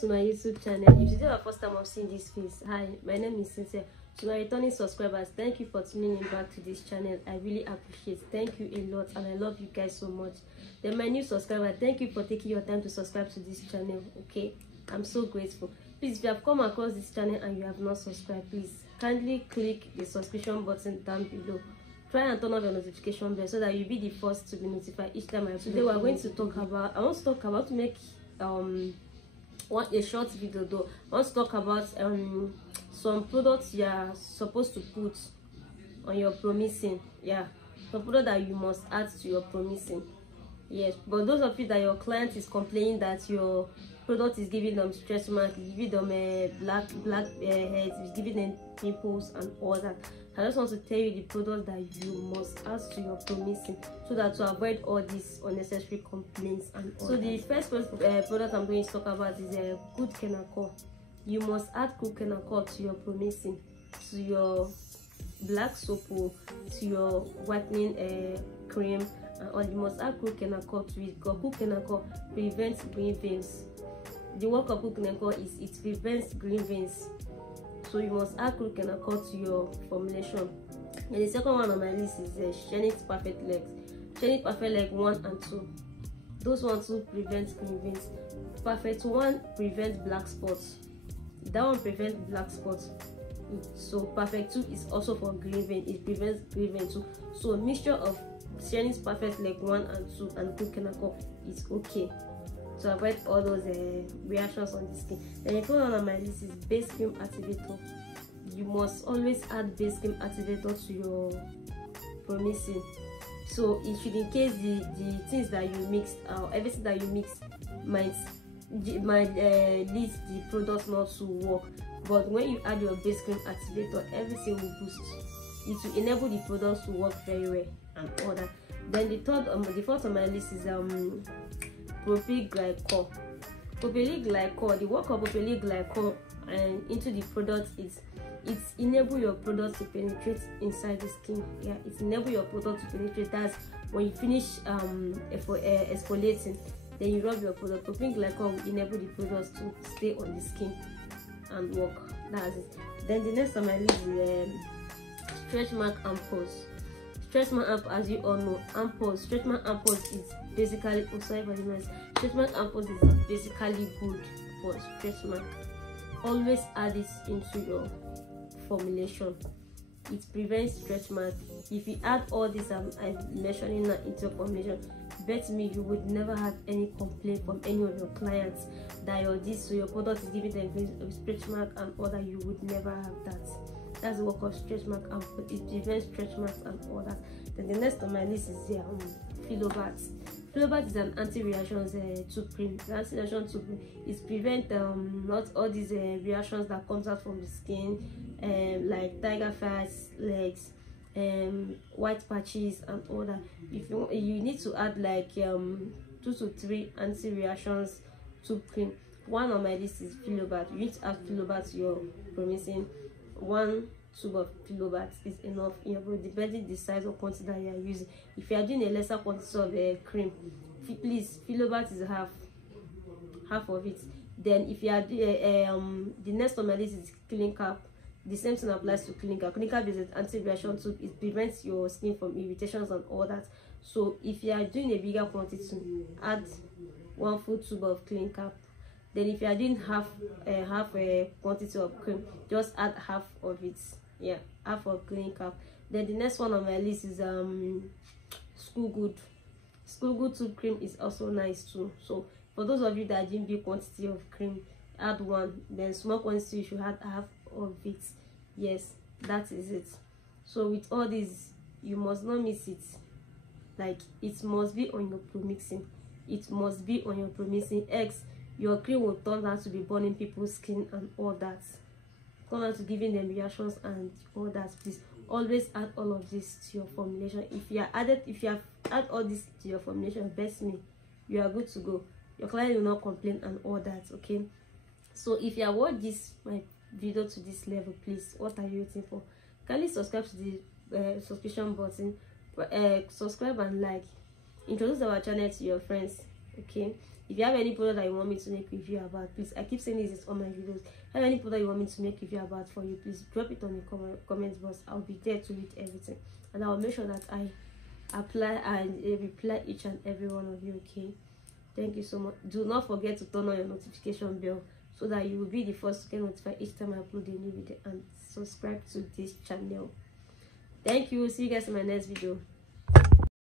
to my YouTube channel. If this is your first time of seeing this face, hi, my name is Cynthia. To my returning subscribers, thank you for tuning in back to this channel. I really appreciate. Thank you a lot, and I love you guys so much. Then my new subscriber, thank you for taking your time to subscribe to this channel. Okay, I'm so grateful. Please, if you have come across this channel and you have not subscribed, please kindly click the subscription button down below. Try and turn on your notification bell so that you'll be the first to be notified each time I upload. Today we are going to talk about, I want to talk about, to make a short video though. I want to talk about some products you are supposed to put on your promising. Yeah, some product that you must add to your promising. Yes, but those of you that your client is complaining that your product is giving them stress mark, giving them black heads, it's giving them pimples and all that, I just want to tell you the product that you must add to your promising so that to avoid all these unnecessary complaints and all. So the first product I'm going to talk about is Good Kenacol. You must add Good Kenacol to your promising, to your black soap, to your whitening cream, or you must add Good Kenacol to it, because Good Kenacol prevents green veins. The work of Good Kenacol is it prevents green veins. So you must add Good Kenacol to your formulation. And the second one on my list is Shenit Perfect Legs. Shenit Perfect Leg 1 and 2. Those ones too prevent green veins. Perfect 1 prevents black spots. That one prevents black spots. So Perfect 2 is also for green vein. It prevents green vein too. So a mixture of Shenit Perfect Leg 1 and 2 and Good Kenacol is okay to avoid all those reactions on the skin. Then the third one on my list is Base Cream Activator. You must always add Base Cream Activator to your promising. So if in case the things that you mix, everything that you mix might lead the product not to work, but when you add your Base Cream Activator, everything will boost. It will enable the products to work very well and all that. Then the fourth on my list is Propyl Glycol. Propyl Glycol, the work of Propyl Glycol and into the product is it enable your product to penetrate inside the skin. Yeah, it enable your product to penetrate. That's when you finish exfoliating, then you rub your product. Propyl Glycol will enable the products to stay on the skin and work. That's it. Then the next on my list is Stretch Mark Ampoules. Stretch mark ampoules, as you all know, ampoules, stretch mark ampoules is basically, stretch mark ampoules is basically good for stretch mark. Always add it into your formulation. It prevents stretch mark. If you add all this I'm mentioning now into your formulation, bet me you would never have any complaint from any of your clients that your product is giving them stretch mark and all that. You would never have that. That's the work of stretch mark and it prevents stretch marks and all that. Then the next on my list is Philobat. Philobat is an anti-reaction tooth cream. The anti-reaction tooth cream is prevent not all these reactions that comes out from the skin, like tiger fats, legs, white patches and all that. If you need to add like 2 to 3 anti-reactions tooth cream. One on my list is Philobat. You need to add Philobat to your promising. 1 tube of Philobat is enough in your body, depending the size or quantity that you are using. If you are doing a lesser quantity of cream, please, Philobat is half of it. Then if you are the next on my list is Clean Cap. The same thing applies to Clean Cap. Clean Cap is an anti-reaction tube. It prevents your skin from irritations and all that. So if you are doing a bigger quantity, add 1 full tube of Clean Cap. Then if you are doing half a quantity of cream, just add half of it. Yeah, half of Clean Cap. Then the next one on my list is School Good. School Good tooth cream is also nice too. So for those of you that are doing big quantity of cream, add 1. Then small quantity you should add half of it. Yes, that is it. So with all this, you must not miss it. Like, it must be on your pro-mixing. It must be on your pro-mixing eggs. Your cream will turn out to be burning people's skin and all that. Turn out to giving them reactions and all that. Please always add all of this to your formulation. If you have add all this to your formulation, best me, you are good to go. Your client will not complain and all that. Okay. So if you have watched my video to this level, please, what are you waiting for? Kindly subscribe to the subscription button, subscribe and like. Introduce our channel to your friends. Okay. If you have any product that you want me to make review about, please, I keep saying this on my videos. If you have any product you want me to make review about for you, please drop it on the comment box. I'll be there to read everything, and I'll make sure that I apply and reply each and every one of you. Okay, thank you so much. Do not forget to turn on your notification bell so that you will be the first to get notified each time I upload a new video, and subscribe to this channel. Thank you. See you guys in my next video.